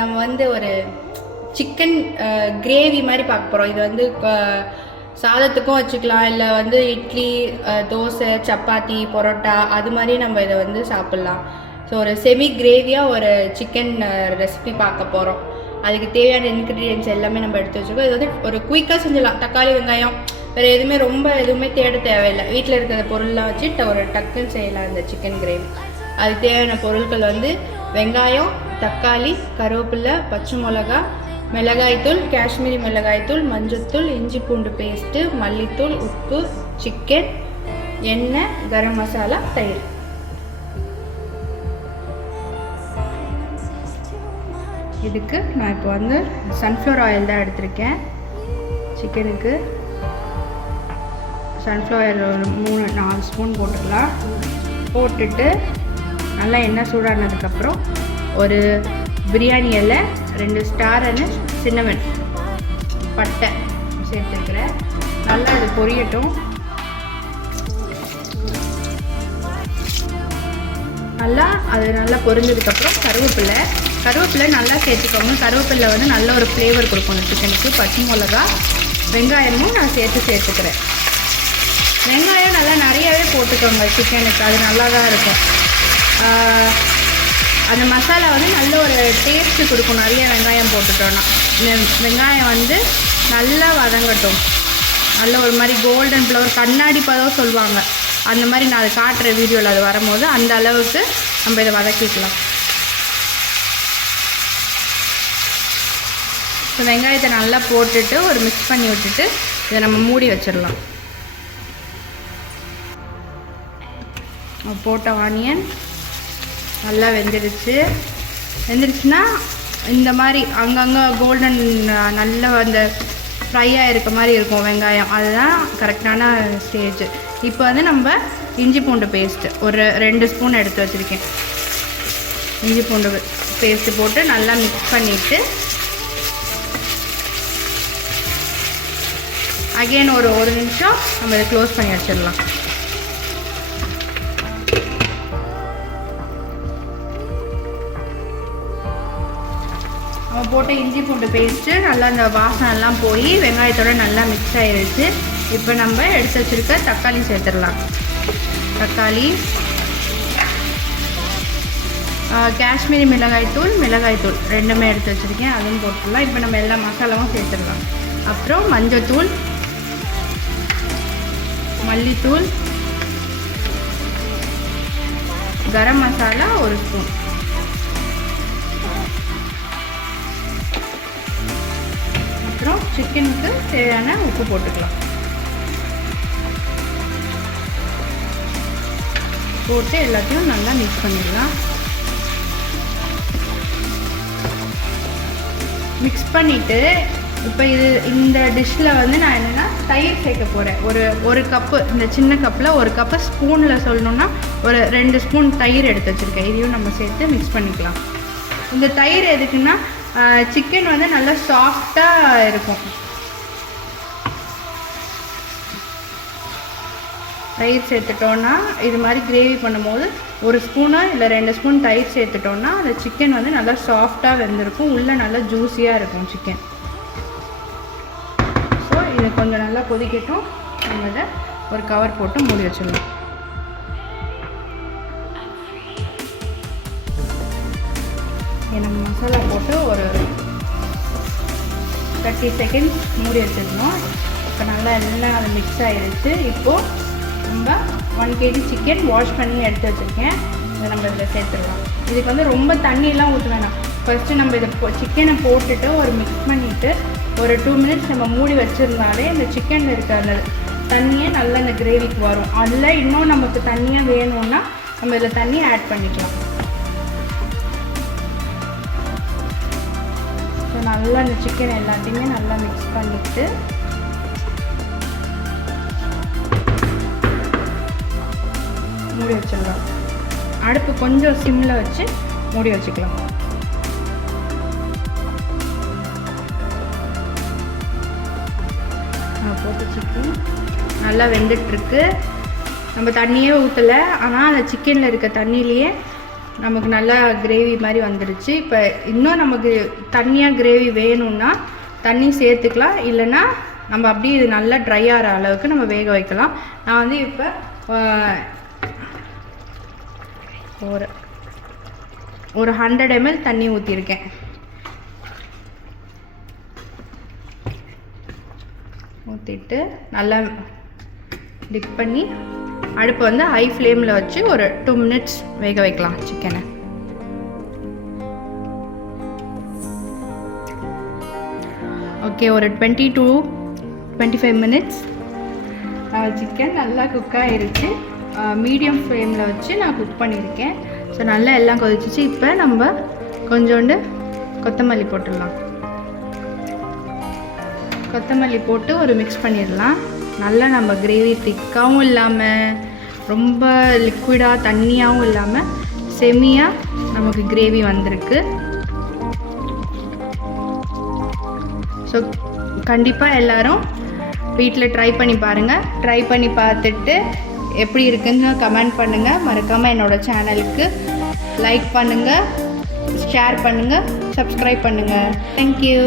நம்ம வந்து ஒரு சிக்கன் கிரேவி மாதிரி பார்க்க போகிறோம். இது வந்து சாதத்துக்கும் வச்சுக்கலாம், இல்லை வந்து இட்லி, தோசை, சப்பாத்தி, பரோட்டா அது மாதிரி நம்ம இதை வந்து சாப்பிட்லாம். ஸோ ஒரு செமி கிரேவியாக ஒரு சிக்கன் ரெசிபி பார்க்க போகிறோம். அதுக்கு தேவையான இன்க்ரீடியன்ட்ஸ் எல்லாமே நம்ம எடுத்து வச்சுருக்கோம். இது வந்து ஒரு குயிக்காக செஞ்சிடலாம். தக்காளி, வெங்காயம், வேறு எதுவுமே தேட தேவையில்லை. வீட்டில் இருக்கிற பொருள்லாம் வச்சு ஒரு டக்குன்னு செய்யலாம் இந்த சிக்கன் கிரேவி. அதுக்கு தேவையான பொருட்கள் வந்து வெங்காயம், தக்காளி, கருவேப்பிலை, பச்சை மிளகா, மிளகாய்த்தூள், காஷ்மீரி மிளகாய்த்தூள், மஞ்சள்தூள், இஞ்சி பூண்டு பேஸ்ட்டு, மல்லித்தூள், உப்பு, சிக்கன், எண்ணெய், கரம் மசாலா, தயிர். இதுக்கு நான் இப்போ வந்து சன்ஃப்ளவர் ஆயில் தான் எடுத்திருக்கேன். சிக்கனுக்கு சன்ஃப்ளவர் ஒரு 3-4 ஸ்பூன் போட்டுக்கலாம். போட்டுட்டு நல்லா எண்ணெய் சூடானதுக்கப்புறம் ஒரு பிரியாணி இலை, 2 ஸ்டார் அண்ட் சின்னமன் பட்டை சேர்த்துக்கிறேன். நல்லா அது பொரியட்டும். நல்லா பொரிஞ்சதுக்கப்புறம் கருவேப்பிலை நல்லா சேர்த்துக்கோங்க. கருவேப்பிலை வந்து நல்ல ஒரு ஃப்ளேவர் கொடுக்கணும் சிக்கனுக்கு. பச்சை மிளகா, வெங்காயமும் நான் சேர்த்துக்கிறேன். வெங்காயம் நல்லா நிறையாவே போட்டுக்கோங்க சிக்கனுக்கு, அது நல்லா தான் இருக்கும். அந்த மசாலா வந்து நல்ல ஒரு டேஸ்ட்டு கொடுக்கும் நிறைய வெங்காயம் போட்டுட்டோன்னா. வெங்காயம் வந்து நல்லா வதங்கட்டும். நல்ல ஒரு மாதிரி கோல்டன் ஃப்ளவர், கண்ணாடி பதம் சொல்லுவாங்க, அந்த மாதிரி நான் அதை காட்டுற வீடியோவில் அது வரும்போது அந்த அளவுக்கு நம்ம இதை வதக்கிக்கலாம். ஸோ வெங்காயத்தை நல்லா போட்டுட்டு ஒரு மிக்ஸ் பண்ணி விட்டுட்டு இதை நம்ம மூடி வச்சிடலாம். போட்ட ஆனியன் நல்லா வெந்துடுச்சுன்னா இந்த மாதிரி அங்கங்கே கோல்டன் நல்லா அந்த ஃப்ரையாக இருக்க மாதிரி இருக்கும் வெங்காயம். அதுதான் கரெக்டான ஸ்டேஜ். இப்போ வந்து நம்ம இஞ்சி பூண்டு பேஸ்ட்டு ஒரு 2 ஸ்பூன் எடுத்து வச்சுருக்கேன். இஞ்சி பூண்டு பேஸ்ட்டு போட்டு நல்லா மிக்ஸ் பண்ணிவிட்டு அகெயின் ஒரு 1 நிமிஷம் நம்ம இதை க்ளோஸ் பண்ணி வச்சிடலாம். நம்ம போட்ட இஞ்சி பூண்டு பேஸ்ட்டு நல்லா அந்த வாசனைலாம் போய் வெங்காயத்தோடு நல்லா மிக்ஸ் ஆகிடுச்சு. இப்போ நம்ம எடுத்து வச்சுருக்க தக்காளி சேர்த்துடலாம். தக்காளி, காஷ்மீரி மிளகாய்த்தூள் ரெண்டுமே எடுத்து வச்சுருக்கேன், அதுவும் போட்டுடலாம். இப்போ நம்ம எல்லா மசாலாவும் சேர்த்துடலாம். அப்புறம் மஞ்சள்தூள், மல்லித்தூள், கரம் மசாலா 1 ஸ்பூன், அப்புறம் சிக்கனுக்கு தேவையான உப்பு போட்டுக்கலாம். போட்டு எல்லாத்தையும் நல்லா மிக்ஸ் பண்ணிடலாம். மிக்ஸ் பண்ணிவிட்டு இப்போ இந்த டிஷ்ஷில் வந்து நான் என்னென்னா தயிர் சேர்க்க போகிறேன். ஒரு கப்பு, இந்த சின்ன கப்பில் 1 கப்பு, ஸ்பூனில் சொல்லணுன்னா ஒரு 2 ஸ்பூன் தயிர் எடுத்து வச்சுருக்கேன். இதையும் நம்ம சேர்த்து மிக்ஸ் பண்ணிக்கலாம். இந்த தயிர் எதுக்குன்னா சிக்கன் வந்து நல்லா சாஃப்டாக இருக்கும். தயிர் சேர்த்துட்டோன்னா இது மாதிரி கிரேவி பண்ணும்போது 1 ஸ்பூனோ இல்லை 2 ஸ்பூன் தயிர் சேர்த்துட்டோன்னா அந்த சிக்கன் வந்து நல்லா சாஃப்டாக வெந்திருக்கும், உள்ளே நல்லா ஜூஸியாக இருக்கும் சிக்கன். ஸோ இது கொஞ்சம் நல்லா கொதிக்கட்டும். நம்ம இதை ஒரு கவர் போட்டு மூடி வச்சிடலாம். நம்ம மசாலா போட்டு ஒரு 30 செகண்ட்ஸ் மூடி வச்சிடணும். இப்போ நல்லா எல்லாம் அது மிக்ஸ் ஆகிடுச்சு. இப்போது நம்ம 1 kg சிக்கன் வாஷ் பண்ணி எடுத்து வச்சுருக்கேன். இதை நம்ம இதில் சேர்த்துடலாம். இதுக்கு வந்து ரொம்ப தண்ணியெலாம் ஊற்ற வேணாம். ஃபஸ்ட்டு நம்ம இதை சிக்கனை போட்டுட்டு ஒரு மிக்ஸ் பண்ணிவிட்டு ஒரு 2 மினிட்ஸ் நம்ம மூடி வச்சுருந்தாலே இந்த சிக்கனில் இருக்க அந்த தண்ணியே நல்லா இந்த கிரேவிக்கு வரும். அதில் இன்னும் நமக்கு தண்ணியாக வேணும்னா நம்ம இதில் தண்ணி ஆட் பண்ணிக்கலாம். ஸோ நல்லா இந்த சிக்கன் எல்லாத்தையுமே நல்லா மிக்ஸ் பண்ணிவிட்டு மூடி வச்சிடலாம். அடுப்பு கொஞ்சம் சிம்மில் வச்சு மூடி வச்சுக்கலாம். போட்டு சிக்கன் நல்லா வெந்துட்டுருக்கு. நம்ம தண்ணியே ஊற்றலை, ஆனால் அந்த சிக்கனில் இருக்க தண்ணியிலேயே நமக்கு நல்லா கிரேவி மாதிரி வந்துடுச்சு. இப்போ இன்னும் நமக்கு தண்ணியாக கிரேவி வேணும்னா தண்ணி சேர்த்துக்கலாம், இல்லைன்னா நம்ம அப்படியே இது நல்லா ட்ரை ஆகிற அளவுக்கு நம்ம வேக வைக்கலாம். நான் வந்து இப்போ ஒரு 100 ml தண்ணி ஊற்றிருக்கேன். ஊற்றிட்டு நல்லா டிப் பண்ணி அடுப்பு வந்து ஹை ஃப்ளேமில் வச்சு ஒரு 2 minutes வேக வைக்கலாம் சிக்கனை. ஓகே, ஒரு 20 to 25 minutes சிக்கன் நல்லா குக் ஆகிருச்சு. மீடியம் ஃப்ளேமில் வச்சு நான் குக் பண்ணியிருக்கேன். ஸோ நல்லா எல்லாம் கொதிச்சிச்சு. இப்போ நம்ம கொஞ்சோண்டு கொத்தமல்லி போட்டுடலாம். கொத்தமல்லி போட்டு ஒரு மிக்ஸ் பண்ணிடலாம். நல்லா நம்ம கிரேவி திக்காகவும் இல்லாமல் ரொம்ப லிக்விடாக தண்ணியாகவும் இல்லாமல் செமியாக நமக்கு கிரேவி வந்திருக்கு. ஸோ கண்டிப்பாக எல்லோரும் வீட்டில் ட்ரை பண்ணி பாருங்கள். ட்ரை பண்ணி பார்த்துட்டு எப்படி இருக்குன்னு கமெண்ட் பண்ணுங்கள். மறக்காமல் என்னோடய சேனலுக்கு லைக் பண்ணுங்கள், ஷேர் பண்ணுங்கள், சப்ஸ்கிரைப் பண்ணுங்கள். தேங்க்யூ.